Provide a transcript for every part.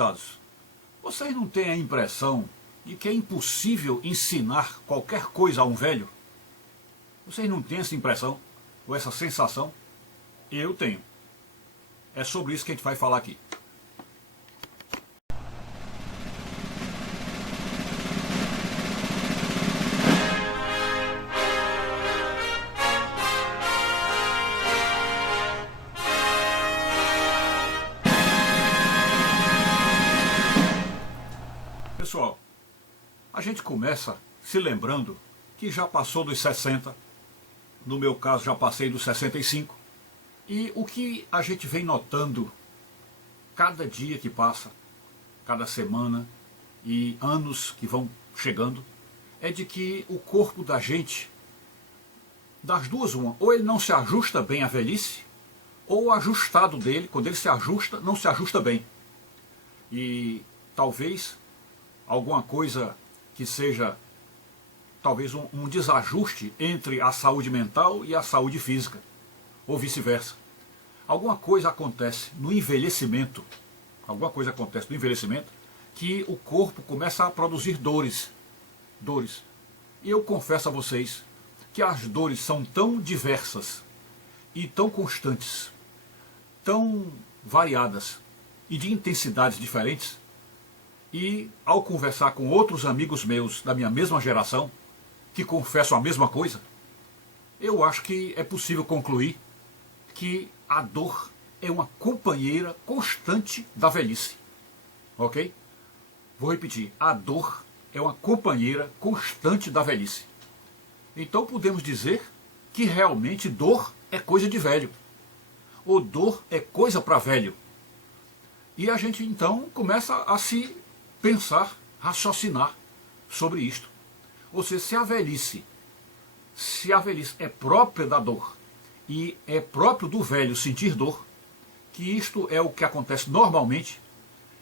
prezados, vocês não têm a impressão de que é impossível ensinar qualquer coisa a um velho? Vocês não têm essa impressão, ou essa sensação? Eu tenho. É sobre isso que a gente vai falar aqui. Pessoal, a gente começa se lembrando que já passou dos 60, no meu caso já passei dos 65, e o que a gente vem notando cada dia que passa, cada semana e anos que vão chegando, é de que o corpo da gente, das duas uma, ou ele não se ajusta bem à velhice, ou o ajustado dele, quando ele se ajusta, não se ajusta bem. E talvez alguma coisa que seja, talvez um desajuste entre a saúde mental e a saúde física, ou vice-versa. Alguma coisa acontece no envelhecimento, que o corpo começa a produzir dores. E eu confesso a vocês que as dores são tão diversas e tão constantes, tão variadas e de intensidades diferentes. E ao conversar com outros amigos meus da minha mesma geração, que confessam a mesma coisa, eu acho que é possível concluir que a dor é uma companheira constante da velhice. Ok? Vou repetir, a dor é uma companheira constante da velhice. Então podemos dizer que realmente dor é coisa de velho. Ou dor é coisa para velho. E a gente então começa a se pensar, raciocinar sobre isto. Ou seja, se a velhice é própria da dor e é próprio do velho sentir dor, que isto é o que acontece normalmente,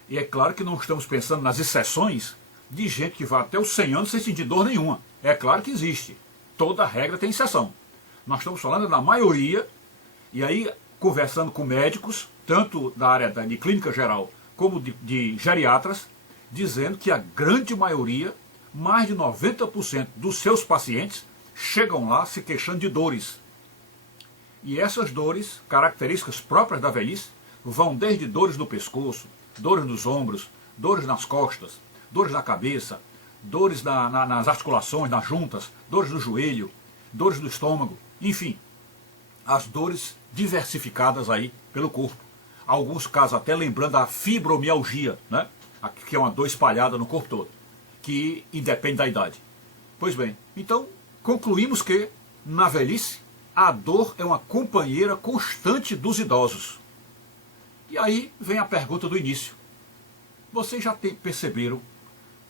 e é claro que não estamos pensando nas exceções de gente que vai até os 100 anos sem sentir dor nenhuma. É claro que existe. Toda regra tem exceção. Nós estamos falando da maioria, e aí conversando com médicos, tanto da área de clínica geral como de geriatras, dizendo que a grande maioria, mais de 90% dos seus pacientes, chegam lá se queixando de dores. E essas dores, características próprias da velhice, vão desde dores no pescoço, dores nos ombros, dores nas costas, dores na cabeça, dores nas articulações, nas juntas, dores no joelho, dores no estômago, enfim, as dores diversificadas aí pelo corpo. Alguns casos até lembrando a fibromialgia, né? Que é uma dor espalhada no corpo todo, que independe da idade. Pois bem, então concluímos que na velhice a dor é uma companheira constante dos idosos. E aí vem a pergunta do início. Vocês já perceberam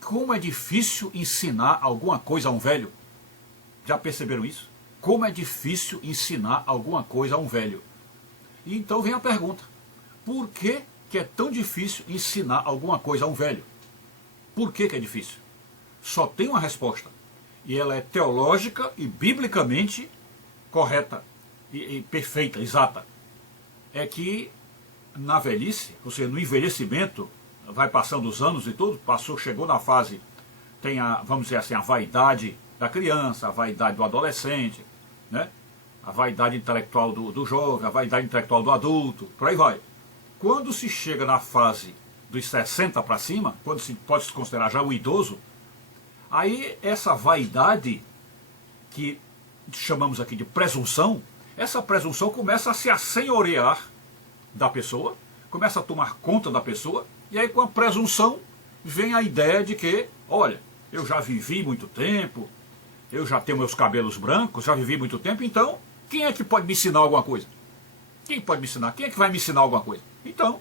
como é difícil ensinar alguma coisa a um velho? Já perceberam isso? Como é difícil ensinar alguma coisa a um velho? E então vem a pergunta. Por que é tão difícil ensinar alguma coisa a um velho? Por que é difícil? Só tem uma resposta. E ela é teológica e biblicamente correta e perfeita, exata. É que na velhice, ou seja, no envelhecimento, vai passando os anos e tudo, chegou na fase, tem vamos dizer assim, a vaidade da criança, a vaidade do adolescente, né? A vaidade intelectual do jovem, a vaidade intelectual do adulto, por aí vai. Quando se chega na fase dos 60 para cima, quando se pode se considerar já o idoso, aí essa vaidade, que chamamos aqui de presunção, essa presunção começa a se assenhorear da pessoa, começa a tomar conta da pessoa, e aí com a presunção vem a ideia de que, olha, eu já vivi muito tempo, eu já tenho meus cabelos brancos, já vivi muito tempo, então quem é que pode me ensinar alguma coisa? Quem pode me ensinar? Quem é que vai me ensinar alguma coisa? Então,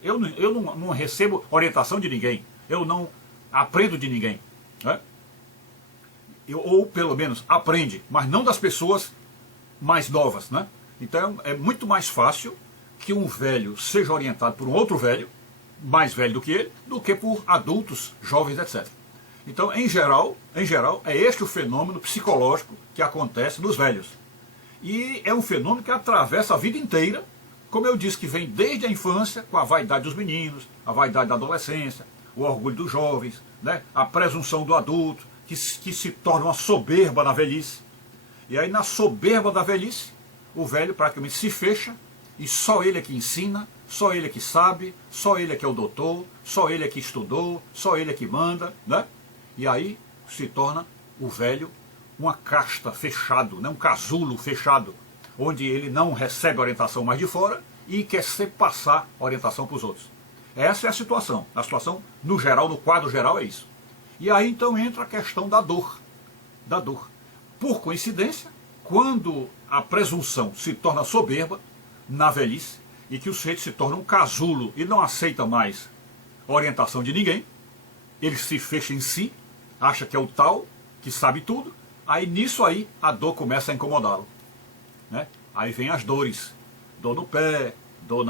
eu não recebo orientação de ninguém, eu não aprendo de ninguém, né? Ou pelo menos aprende, mas não das pessoas mais novas, né? Então é muito mais fácil que um velho seja orientado por um outro velho, mais velho do que ele, do que por adultos, jovens, etc. Então, em geral, é este o fenômeno psicológico que acontece nos velhos. E é um fenômeno que atravessa a vida inteira como eu disse, que vem desde a infância, com a vaidade dos meninos, a vaidade da adolescência, o orgulho dos jovens, né? A presunção do adulto, que se torna uma soberba na velhice. E aí na soberba da velhice, o velho praticamente se fecha, e só ele é que ensina, só ele é que sabe, só ele é que é o doutor, só ele é que estudou, só ele é que manda, né? E aí se torna o velho uma casta fechado, né? Um casulo fechado, onde ele não recebe orientação mais de fora e quer sempre passar orientação para os outros. Essa é a situação no geral, no quadro geral é isso. E aí então entra a questão da dor. Da dor. Por coincidência, quando a presunção se torna soberba na velhice, e que o sujeito se torna um casulo e não aceita mais orientação de ninguém, ele se fecha em si, acha que é o tal, que sabe tudo, aí nisso aí a dor começa a incomodá-lo. Né? Aí vem as dores, dor no pé, dor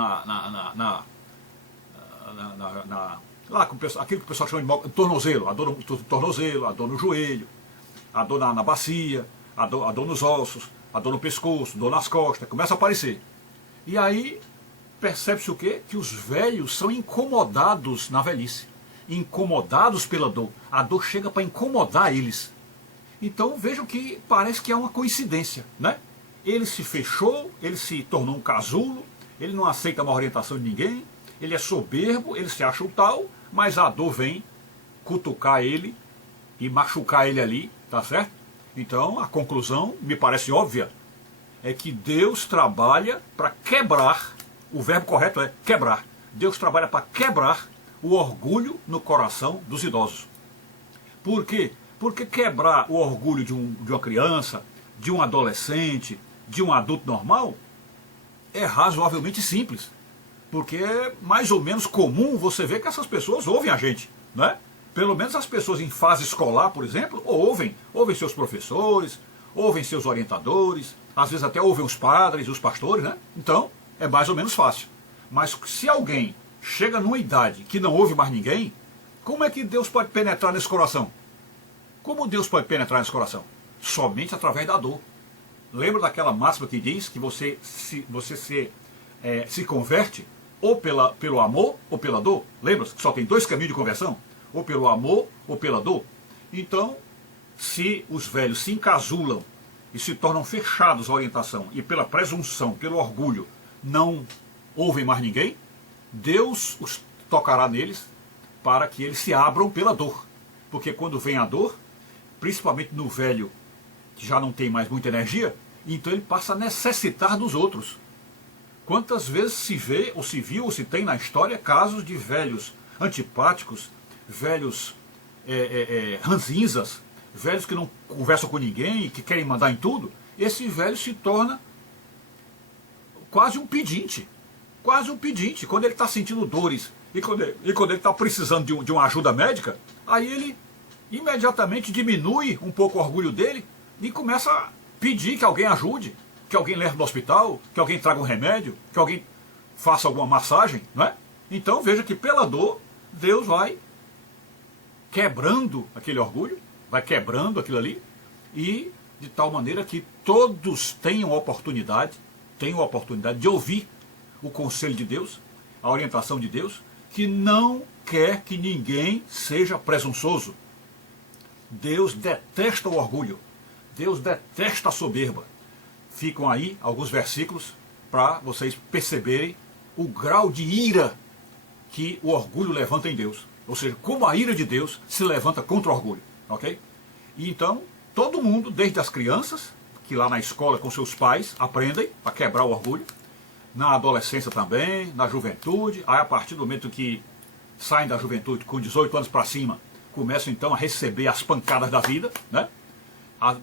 lá, aquilo que o pessoal chama de tornozelo, a dor no tornozelo, a dor no joelho, a dor na bacia, a dor nos ossos, a dor no pescoço, dor nas costas, começa a aparecer. E aí percebe-se o quê? Que os velhos são incomodados na velhice, incomodados pela dor. A dor chega para incomodar eles. Então vejam que parece que é uma coincidência, né? Ele se fechou, ele se tornou um casulo, ele não aceita uma orientação de ninguém, ele é soberbo, ele se acha o tal, mas a dor vem cutucar ele e machucar ele ali, tá certo? Então a conclusão, me parece óbvia, é que Deus trabalha para quebrar, o verbo correto é quebrar, Deus trabalha para quebrar o orgulho no coração dos idosos. Por quê? Porque quebrar o orgulho de uma criança, de um adolescente, de um adulto normal, é razoavelmente simples. Porque é mais ou menos comum você ver que essas pessoas ouvem a gente, né? Pelo menos as pessoas em fase escolar, por exemplo, ouvem seus professores, ouvem seus orientadores, às vezes até ouvem os padres, os pastores, né? Então, é mais ou menos fácil. Mas se alguém chega numa idade que não ouve mais ninguém, como é que Deus pode penetrar nesse coração? Como Deus pode penetrar nesse coração? Somente através da dor. Lembra daquela máxima que diz que você se converte ou pelo amor ou pela dor? Lembra que só tem dois caminhos de conversão? Ou pelo amor ou pela dor? Então, se os velhos se encasulam e se tornam fechados à orientação e pela presunção, pelo orgulho, não ouvem mais ninguém, Deus os tocará neles para que eles se abram pela dor. Porque quando vem a dor, principalmente no velho que já não tem mais muita energia, então ele passa a necessitar dos outros. Quantas vezes se vê, ou se viu, ou se tem na história casos de velhos antipáticos, velhos ranzinzas, velhos que não conversam com ninguém e que querem mandar em tudo. Esse velho se torna quase um pedinte, quando ele está sentindo dores e quando ele está precisando de uma ajuda médica, aí ele imediatamente diminui um pouco o orgulho dele e começa a pedir que alguém ajude, que alguém leve no hospital, que alguém traga um remédio, que alguém faça alguma massagem, não é? Então veja que pela dor, Deus vai quebrando aquele orgulho, vai quebrando aquilo ali, e de tal maneira que todos tenham a oportunidade de ouvir o conselho de Deus, a orientação de Deus, que não quer que ninguém seja presunçoso. Deus detesta o orgulho, Deus detesta a soberba. Ficam aí alguns versículos para vocês perceberem o grau de ira que o orgulho levanta em Deus. Ou seja, como a ira de Deus se levanta contra o orgulho. Ok? E então, todo mundo, desde as crianças, que lá na escola com seus pais aprendem a quebrar o orgulho, na adolescência também, na juventude, aí a partir do momento que saem da juventude com 18 anos para cima, começam então a receber as pancadas da vida, né?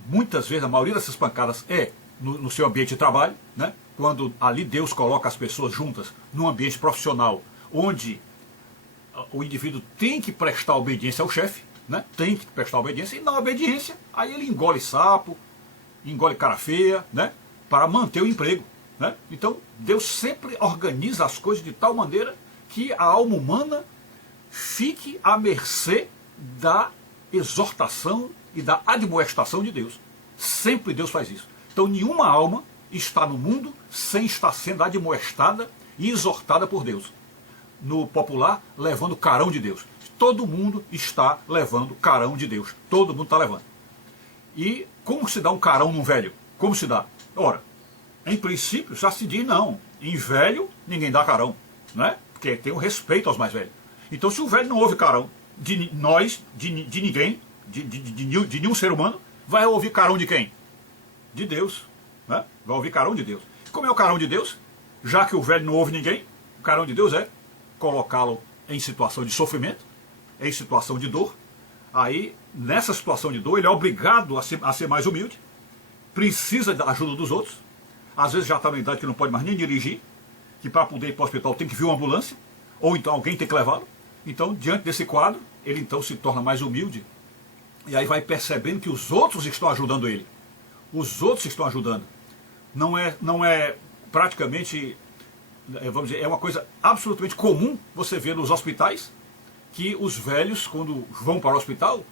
Muitas vezes, a maioria dessas pancadas é no seu ambiente de trabalho, né? Quando ali Deus coloca as pessoas juntas num ambiente profissional, onde o indivíduo tem que prestar obediência ao chefe, né? Tem que prestar obediência, e na obediência, aí ele engole sapo, engole cara feia, né? Para manter o emprego, né? Então, Deus sempre organiza as coisas de tal maneira que a alma humana fique à mercê da exortação e da admoestação de Deus. Sempre Deus faz isso. Então nenhuma alma está no mundo sem estar sendo admoestada e exortada por Deus. No popular, levando carão de Deus. Todo mundo está levando carão de Deus. Todo mundo está levando. E como se dá um carão num velho? Como se dá? Ora, em princípio já se diz não. Em velho ninguém dá carão, né? Porque tem o respeito aos mais velhos. Então se o velho não ouve carão de nós, de ninguém, de nenhum ser humano, vai ouvir carão de quem? De Deus, né? Vai ouvir carão de Deus. Como é o carão de Deus? Já que o velho não ouve ninguém, o carão de Deus é colocá-lo em situação de sofrimento, em situação de dor. Aí, nessa situação de dor, ele é obrigado a ser mais humilde, precisa da ajuda dos outros, às vezes já está na idade que não pode mais nem dirigir, que para poder ir para o hospital tem que vir uma ambulância, ou então alguém tem que levá-lo. Então, diante desse quadro, ele então se torna mais humilde, e aí vai percebendo que os outros estão ajudando ele. Os outros estão ajudando. Não é praticamente, vamos dizer, é uma coisa absolutamente comum você ver nos hospitais, que os velhos, quando vão para o hospital,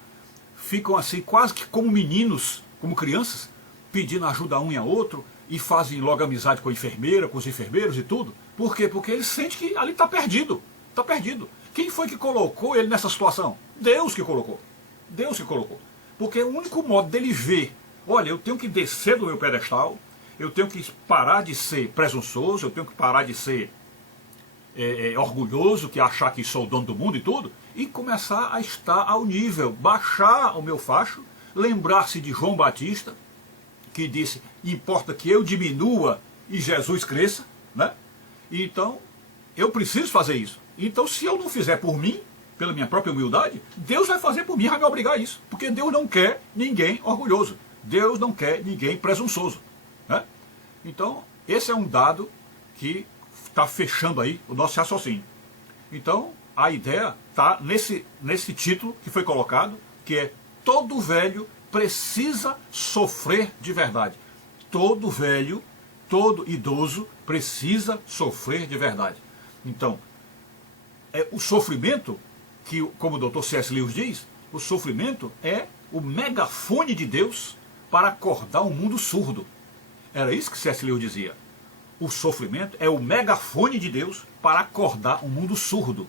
ficam assim quase que como meninos, como crianças, pedindo ajuda a um e a outro, e fazem logo amizade com a enfermeira, com os enfermeiros e tudo. Por quê? Porque ele sente que ali está perdido. Está perdido. Quem foi que colocou ele nessa situação? Deus que colocou. Deus que colocou. Porque o único modo dele ver, olha, eu tenho que descer do meu pedestal, eu tenho que parar de ser presunçoso, eu tenho que parar de ser orgulhoso, que achar que sou o dono do mundo e tudo, e começar a estar ao nível, baixar o meu facho, lembrar-se de João Batista, que disse, importa que eu diminua e Jesus cresça, né? E então, eu preciso fazer isso. Então, se eu não fizer por mim, pela minha própria humildade, Deus vai fazer por mim, vai me obrigar a isso. Porque Deus não quer ninguém orgulhoso. Deus não quer ninguém presunçoso, né? Então, esse é um dado que está fechando aí o nosso raciocínio. Então, a ideia está nesse título que foi colocado, que é todo velho precisa sofrer de verdade. Todo velho, todo idoso precisa sofrer de verdade. Então, o sofrimento, que, como o Dr. C.S. Lewis diz, o sofrimento é o megafone de Deus para acordar um mundo surdo. Era isso que C.S. Lewis dizia. O sofrimento é o megafone de Deus para acordar um mundo surdo.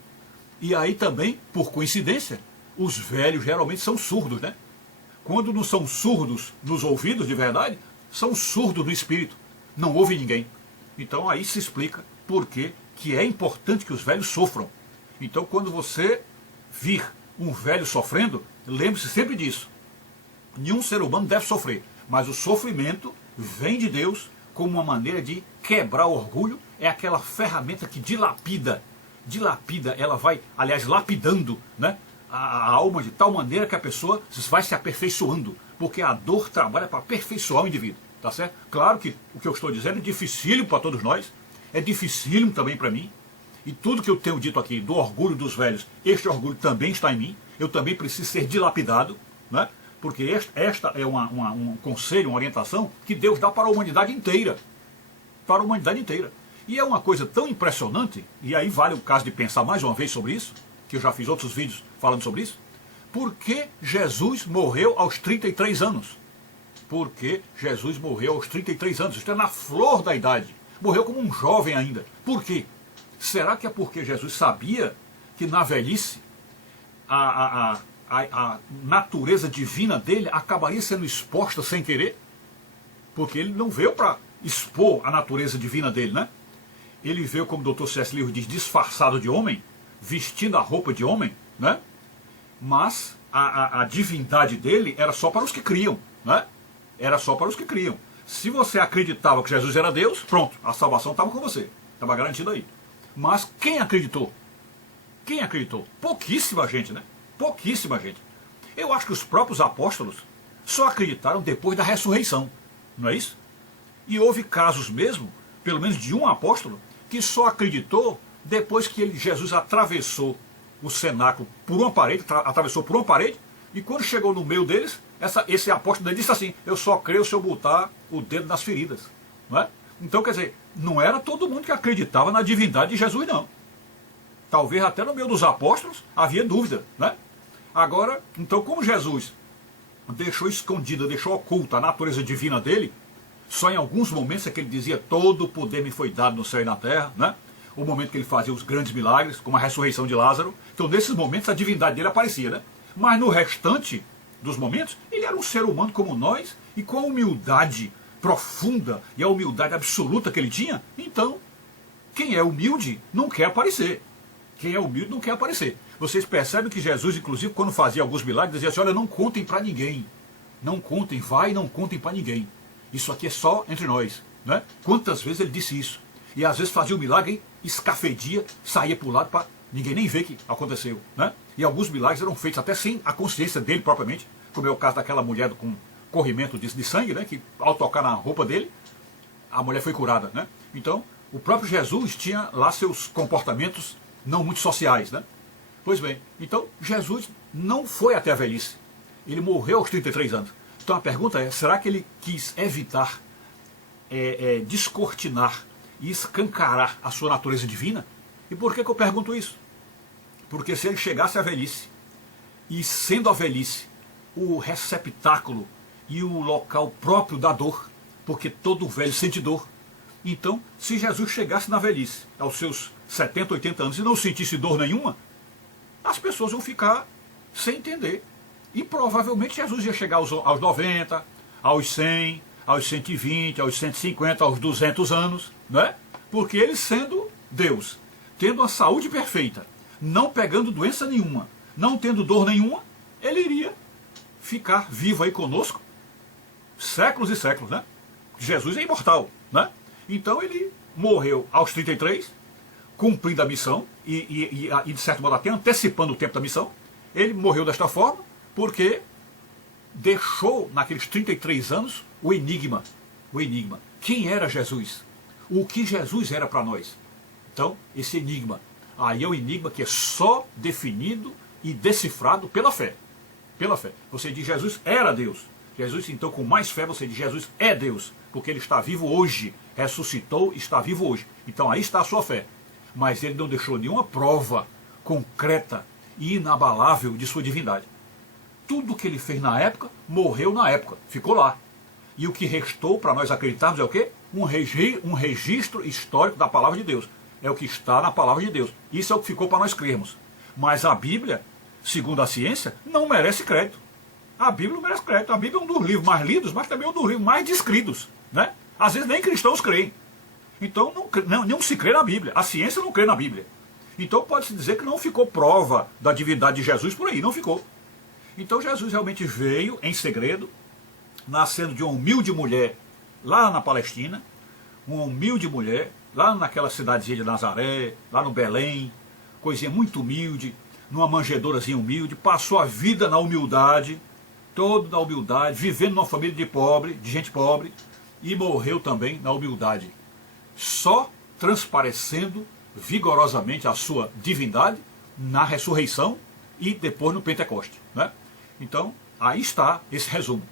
E aí também, por coincidência, os velhos geralmente são surdos, né? Quando não são surdos nos ouvidos de verdade, são surdos no espírito. Não ouve ninguém. Então aí se explica por que é importante que os velhos sofram. Então quando você vir um velho sofrendo, lembre-se sempre disso. Nenhum ser humano deve sofrer, mas o sofrimento vem de Deus como uma maneira de quebrar o orgulho, é aquela ferramenta que dilapida, ela vai, aliás, lapidando, né, a alma de tal maneira que a pessoa vai se aperfeiçoando, porque a dor trabalha para aperfeiçoar o indivíduo, tá certo? Claro que o que eu estou dizendo é dificílimo para todos nós, é dificílimo também para mim, e tudo que eu tenho dito aqui do orgulho dos velhos, este orgulho também está em mim, eu também preciso ser dilapidado, né? Porque esta é um conselho, uma orientação que Deus dá para a humanidade inteira. Para a humanidade inteira. E é uma coisa tão impressionante, e aí vale o caso de pensar mais uma vez sobre isso, que eu já fiz outros vídeos falando sobre isso. Por que Jesus morreu aos 33 anos? Porque Jesus morreu aos 33 anos, isto é na flor da idade. Morreu como um jovem ainda. Por quê? Será que é porque Jesus sabia que na velhice a natureza divina dele acabaria sendo exposta sem querer? Porque ele não veio para expor a natureza divina dele, né? Ele veio, como o Dr. C.S. Lewis diz, disfarçado de homem, vestindo a roupa de homem, né? Mas a divindade dele era só para os que criam, né? Era só para os que criam. Se você acreditava que Jesus era Deus, pronto, a salvação estava com você, estava garantida aí. Mas quem acreditou? Quem acreditou? Pouquíssima gente, né? Pouquíssima gente. Eu acho que os próprios apóstolos só acreditaram depois da ressurreição, não é isso? E houve casos mesmo, pelo menos de um apóstolo, que só acreditou depois que Jesus atravessou o cenáculo por uma parede, atravessou por uma parede, e quando chegou no meio deles, esse apóstolo disse assim, eu só creio se eu botar o dedo nas feridas, não é? Então, quer dizer, não era todo mundo que acreditava na divindade de Jesus, não. Talvez até no meio dos apóstolos havia dúvida, né? Agora, então, como Jesus deixou escondida, deixou oculta a natureza divina dele, Só em alguns momentos é que ele dizia: todo o poder me foi dado no céu e na terra, né? O momento que ele fazia os grandes milagres, como a ressurreição de Lázaro. Então, nesses momentos, a divindade dele aparecia, né? Mas no restante dos momentos, ele era um ser humano como nós, e com a humildade profunda e a humildade absoluta que ele tinha. Então, quem é humilde não quer aparecer. Quem é humilde não quer aparecer. Vocês percebem que Jesus, inclusive, quando fazia alguns milagres, dizia assim: olha, não contem para ninguém. Não contem, vai, não contem para ninguém. Isso aqui é só entre nós, né? Quantas vezes ele disse isso? E às vezes fazia o milagre, escafedia, saía para o lado para ninguém nem ver que aconteceu, né? E alguns milagres eram feitos até sem a consciência dele propriamente, como é o caso daquela mulher com corrimento de sangue, né? Que ao tocar na roupa dele, a mulher foi curada, né? Então, o próprio Jesus tinha lá seus comportamentos não muito sociais, né? Pois bem, então Jesus não foi até a velhice. Ele morreu aos 33 anos. Então a pergunta é: será que ele quis evitar, descortinar e escancarar a sua natureza divina? E por que eu pergunto isso? Porque se ele chegasse à velhice, e sendo a velhice o receptáculo e o local próprio da dor, porque todo velho sente dor, então se Jesus chegasse na velhice, aos seus 70, 80 anos, e não sentisse dor nenhuma, as pessoas vão ficar sem entender. E provavelmente Jesus ia chegar aos 90, aos 100, aos 120, aos 150, aos 200 anos, né? Porque ele, sendo Deus, tendo a saúde perfeita, não pegando doença nenhuma, não tendo dor nenhuma, ele iria ficar vivo aí conosco séculos e séculos, né? Jesus é imortal, né? Então ele morreu aos 33, cumprindo a missão, e de certo modo até antecipando o tempo da missão. Ele morreu desta forma porque deixou naqueles 33 anos o enigma. O enigma. Quem era Jesus? O que Jesus era para nós? Então, esse enigma. Aí é um enigma que é só definido e decifrado pela fé. Pela fé. Você diz: Jesus era Deus. Jesus, então, com mais fé, você diz: Jesus é Deus, porque ele está vivo hoje. Ressuscitou, está vivo hoje. Então aí está a sua fé. Mas ele não deixou nenhuma prova concreta e inabalável de sua divindade. Tudo que ele fez na época, morreu na época, ficou lá. E o que restou para nós acreditarmos é o quê? Um registro histórico da palavra de Deus. É o que está na palavra de Deus. Isso é o que ficou para nós crermos. Mas a Bíblia, segundo a ciência, não merece crédito. A Bíblia não merece crédito. A Bíblia é um dos livros mais lidos, mas também é um dos livros mais descritos, né? Às vezes nem cristãos creem. Então não se crê na Bíblia. A ciência não crê na Bíblia. Então pode-se dizer que não ficou prova da divindade de Jesus por aí. Não ficou. Então Jesus realmente veio em segredo, nascendo de uma humilde mulher lá na Palestina, uma humilde mulher lá naquela cidadezinha de Nazaré, lá no Belém, coisinha muito humilde, numa manjedourazinha humilde, passou a vida na humildade, todo na humildade, vivendo numa família de gente pobre, e morreu também na humildade, só transparecendo vigorosamente a sua divindade na ressurreição e depois no Pentecoste, né? Então, aí está esse resumo.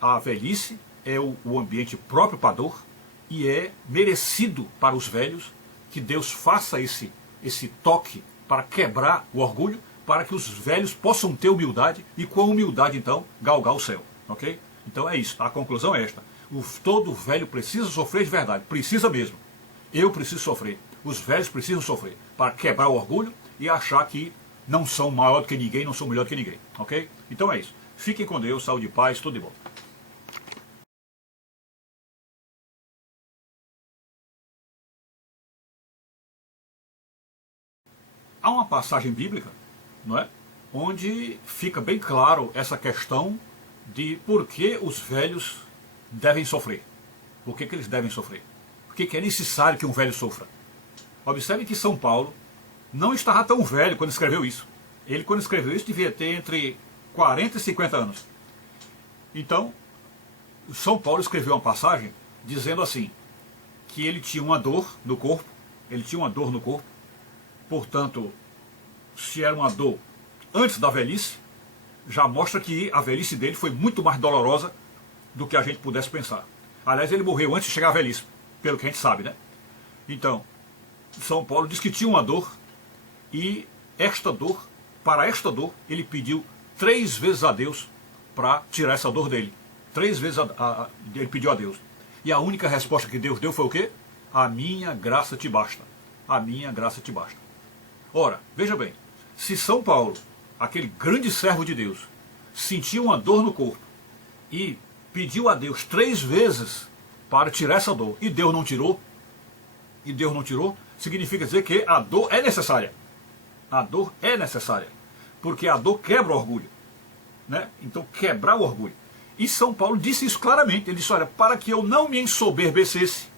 A velhice é o ambiente próprio para a dor, e é merecido para os velhos que Deus faça esse toque para quebrar o orgulho, para que os velhos possam ter humildade e com a humildade então galgar o céu, ok? Então é isso, a conclusão é esta: todo velho precisa sofrer de verdade, precisa mesmo. Eu preciso sofrer, os velhos precisam sofrer para quebrar o orgulho e achar que não são maior do que ninguém, não são melhor do que ninguém, ok? Então é isso. Fiquem com Deus, saúde e paz, tudo de bom. Há uma passagem bíblica, não é? Onde fica bem claro essa questão de por que os velhos devem sofrer. Por que eles devem sofrer? Por que é necessário que um velho sofra? Observe que São Paulo não estava tão velho quando escreveu isso. Ele, quando escreveu isso, devia ter entre 40 e 50 anos. Então, São Paulo escreveu uma passagem dizendo assim, que ele tinha uma dor no corpo, portanto, se era uma dor antes da velhice, já mostra que a velhice dele foi muito mais dolorosa do que a gente pudesse pensar. Aliás, ele morreu antes de chegar à velhice, pelo que a gente sabe, né? Então, São Paulo diz que tinha uma dor, e para esta dor, ele pediu 3 vezes a Deus para tirar essa dor dele. 3 vezes ele pediu a Deus. E a única resposta que Deus deu foi o quê? A minha graça te basta. A minha graça te basta. Ora, veja bem, se São Paulo, aquele grande servo de Deus, sentiu uma dor no corpo e pediu a Deus 3 vezes para tirar essa dor, e Deus não tirou, significa dizer que a dor é necessária. A dor é necessária, porque a dor quebra o orgulho, né? Então, quebrar o orgulho. E São Paulo disse isso claramente. Ele disse, olha, para que eu não me ensoberbecesse,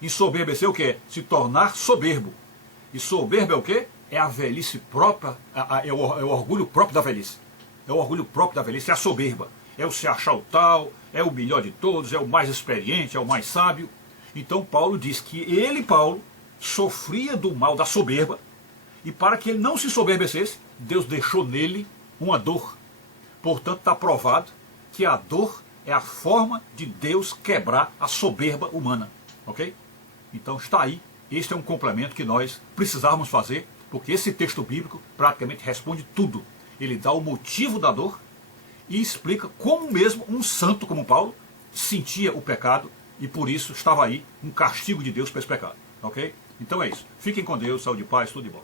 ensoberbecer o que é? Se tornar soberbo. E soberbo é o que? É a velhice própria, é o orgulho próprio da velhice. É o orgulho próprio da velhice, é a soberba. É o se achar o tal, é o melhor de todos, é o mais experiente, é o mais sábio. Então Paulo diz que ele, Paulo, sofria do mal da soberba, e para que ele não se soberbecesse, Deus deixou nele uma dor. Portanto, está provado que a dor é a forma de Deus quebrar a soberba humana. Ok? Então está aí. Este é um complemento que nós precisávamos fazer, porque esse texto bíblico praticamente responde tudo. Ele dá o motivo da dor e explica como mesmo um santo como Paulo sentia o pecado e por isso estava aí um castigo de Deus para esse pecado. Ok? Então é isso. Fiquem com Deus, saúde e paz, tudo de bom.